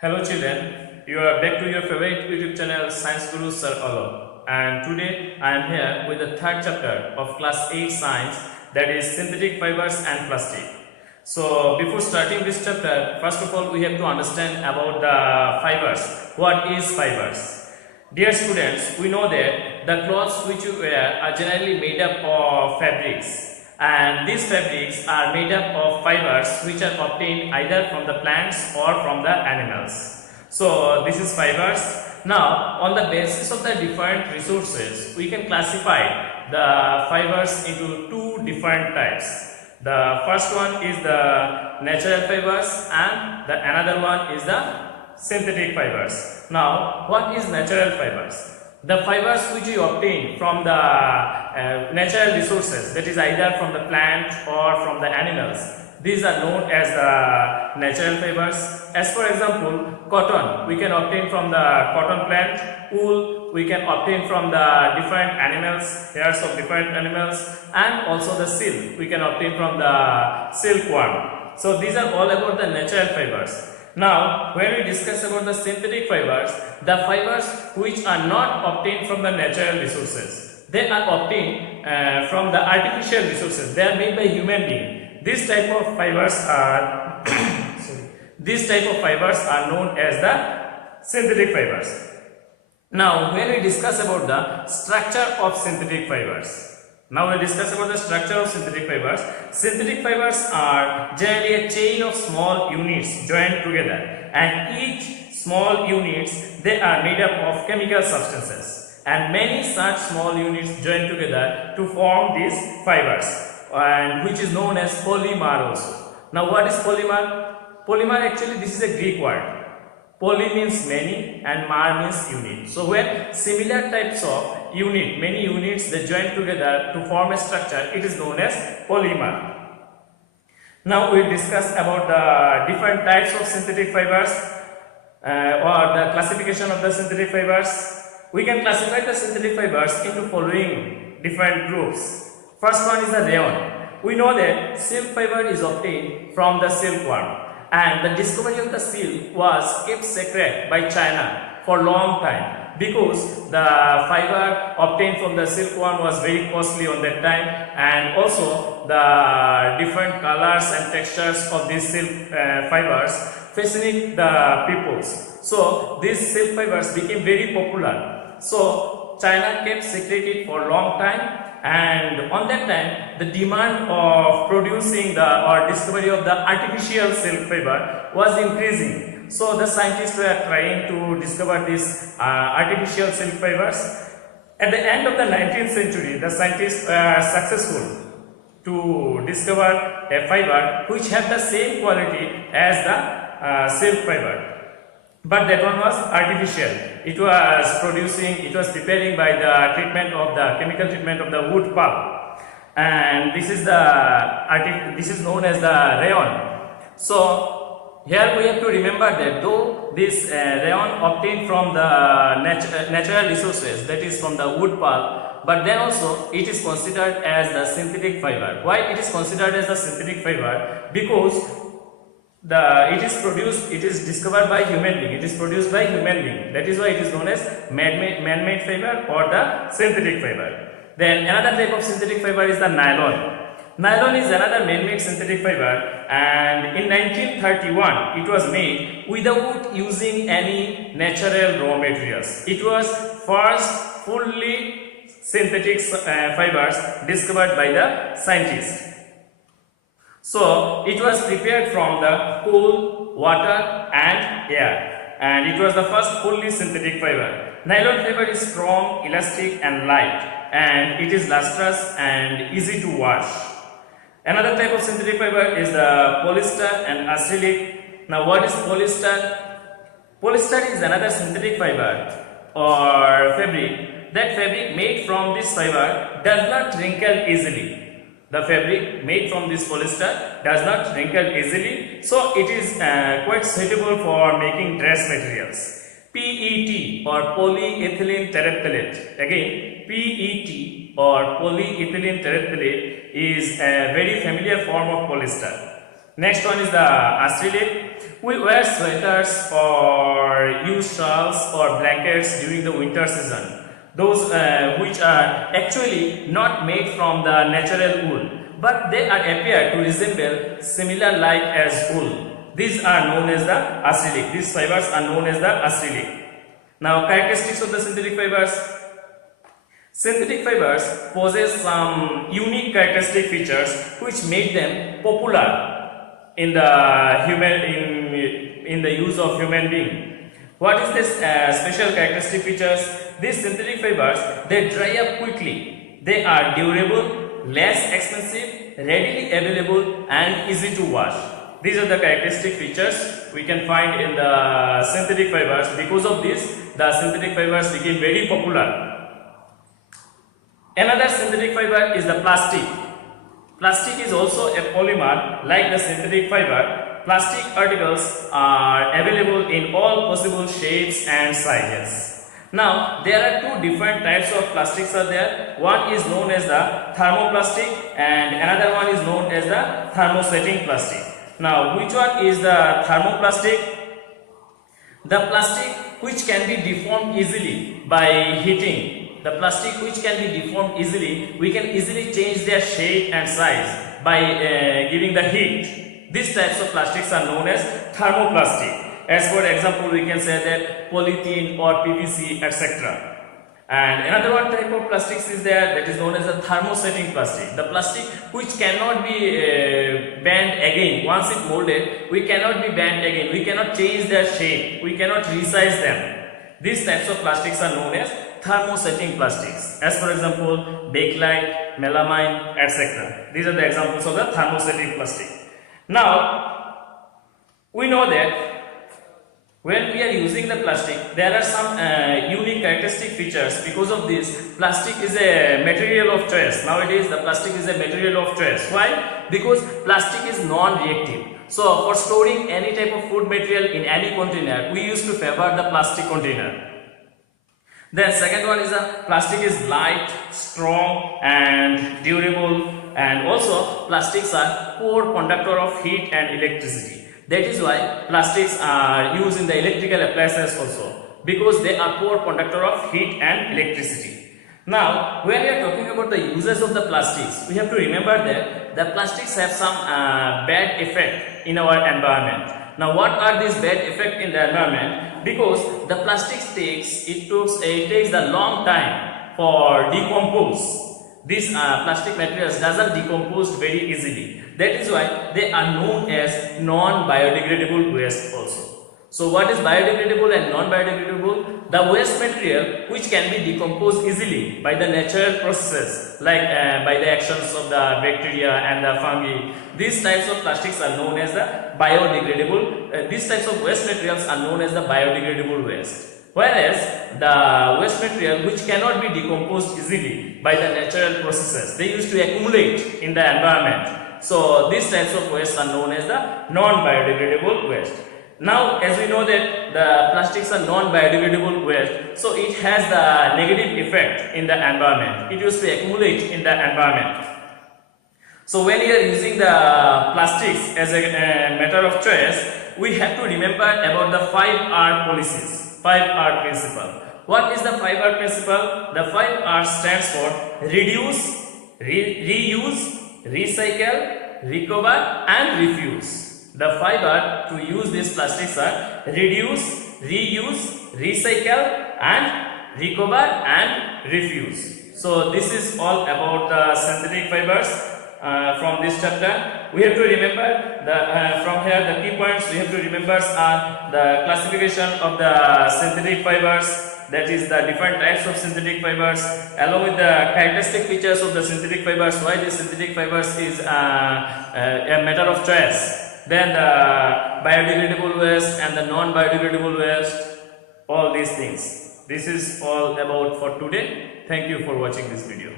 Hello children, you are back to your favorite YouTube channel Science Guru Sir Alok, and today I am here with the third chapter of class 8 science, that is synthetic fibers and plastic. So before starting this chapter, first of all we have to understand about the fibers. What is fibers? Dear students, we know that the clothes which you wear are generally made up of fabrics. And these fabrics are made up of fibers which are obtained either from the plants or from the animals. So this is fibers. Now on the basis of the different resources, we can classify the fibers into two different types. The first one is the natural fibers and the another one is the synthetic fibers. Now what is natural fibers? The fibers which we obtain from the natural resources, that is either from the plant or from the animals, these are known as the natural fibers. As for example, cotton we can obtain from the cotton plant, wool we can obtain from the different animals, hairs of different animals, and also the silk we can obtain from the silkworm. So these are all about the natural fibers. Now, when we discuss about the synthetic fibers, the fibers which are not obtained from the natural resources, they are obtained from the artificial resources. They are made by human being. This type of fibers are known as the synthetic fibers. Now, when we discuss about the structure of synthetic fibers. Now we discuss about the structure of synthetic fibers. Synthetic fibers are generally a chain of small units joined together, and each small units, they are made up of chemical substances, and many such small units join together to form these fibers, and which is known as polymer also. Now what is polymer? Polymer, actually this is a Greek word. Poly means many and mar means unit. So when similar types of unit, many units, they join together to form a structure, it is known as polymer. Now we will discuss about the different types of synthetic fibers or the classification of the synthetic fibers. We can classify the synthetic fibers into following different groups. First one is the rayon. We know that silk fiber is obtained from the silkworm, and the discovery of the silk was kept secret by China for a long time, because the fiber obtained from the silkworm was very costly on that time, and also the different colors and textures of these silk fibers fascinate the peoples. So these silk fibers became very popular. So China kept secreted for a long time, and on that time the demand of producing or discovery of the artificial silk fiber was increasing. So the scientists were trying to discover these artificial silk fibers. At the end of the 19th century, the scientists were successful to discover a fiber which had the same quality as the silk fiber. But that one was artificial. It was preparing by the chemical treatment of the wood pulp, and this is known as the rayon. So here we have to remember that though this rayon obtained from the natural resources, that is from the wood pulp, but then also it is considered as the synthetic fiber. Why it is considered as the synthetic fiber? Because it is discovered by human being, it is produced by human being. That is why it is known as man-made fiber or the synthetic fiber. Then another type of synthetic fiber is the nylon. Nylon is another man-made synthetic fiber, and in 1931 it was made without using any natural raw materials. It was first fully synthetic fibers discovered by the scientists. So it was prepared from the coal, water and air, and it was the first fully synthetic fiber. Nylon fiber is strong, elastic and light, and it is lustrous and easy to wash. Another type of synthetic fiber is the polyester and acrylic. Now what is polyester? Polyester is another synthetic fiber or fabric. That fabric made from this fiber does not wrinkle easily. The fabric made from this polyester does not wrinkle easily, so it is quite suitable for making dress materials. PET or polyethylene terepthalate. Again, PET or polyethylene terepthalate is a very familiar form of polyester. Next one is the acrylic. We wear sweaters or use shawls or blankets during the winter season. Those which are actually not made from the natural wool, but they are appear to resemble similar like as wool. These are known as the acrylic. These fibers are known as the acrylic. Now, characteristics of the synthetic fibers. Synthetic fibers possess some unique characteristic features which make them popular in the use of human being. What is this special characteristic features? These synthetic fibers, they dry up quickly. They are durable, less expensive, readily available and easy to wash. These are the characteristic features we can find in the synthetic fibers. Because of this, the synthetic fibers became very popular. Another synthetic fiber is the plastic. Plastic is also a polymer like the synthetic fiber. Plastic articles are available in all possible shapes and sizes. Now, there are two different types of plastics are there. One is known as the thermoplastic and another one is known as the thermosetting plastic. Now, which one is the thermoplastic? The plastic which can be deformed easily by heating. The plastic which can be deformed easily, we can easily change their shape and size by giving the heat. These types of plastics are known as thermoplastic. As for example, we can say that polyethylene or PVC, etc. And another one type of plastics is there that is known as a thermosetting plastic. The plastic which cannot be bent again. Once it molded, we cannot be bent again. We cannot change their shape. We cannot resize them. These types of plastics are known as thermosetting plastics. As for example, bakelite, melamine, etc. These are the examples of the thermosetting plastic. Now, we know that when we are using the plastic, there are some unique characteristic features. Because of this, plastic is a material of choice. Nowadays, the plastic is a material of choice. Why? Because plastic is non-reactive. So, for storing any type of food material in any container, we used to favor the plastic container. Then second one is the plastic is light, strong and durable, and also plastics are poor conductor of heat and electricity. That is why plastics are used in the electrical appliances also, because they are poor conductor of heat and electricity. Now, when we are talking about the uses of the plastics, we have to remember that the plastics have some bad effect in our environment. Now, what are these bad effects in the environment? Because the plastics takes the long time for decompose. These plastic materials doesn't decompose very easily. That is why they are known as non-biodegradable waste also. So what is biodegradable and non-biodegradable? The waste material which can be decomposed easily by the natural processes, like by the actions of the bacteria and the fungi. These types of plastics are known as the biodegradable. These types of waste materials are known as the biodegradable waste. Whereas the waste material which cannot be decomposed easily by the natural processes, they used to accumulate in the environment. So these types of waste are known as the non-biodegradable waste. Now, as we know that the plastics are non-biodegradable waste, so it has the negative effect in the environment. It used to accumulate in the environment. So when you are using the plastics as a matter of choice, we have to remember about the 5R policies, 5R principle. What is the 5R principle? The 5R stands for reduce, reuse, recycle, recover and refuse. The 5R to use these plastics are reduce, reuse, recycle and recover and refuse. So this is all about the synthetic fibers from this chapter. We have to remember from here the key points we have to remember are the classification of the synthetic fibers, that is the different types of synthetic fibers, along with the characteristic features of the synthetic fibers, why the synthetic fibers is a matter of choice. Then the biodegradable waste and the non-biodegradable waste, all these things. This is all about for today. Thank you for watching this video.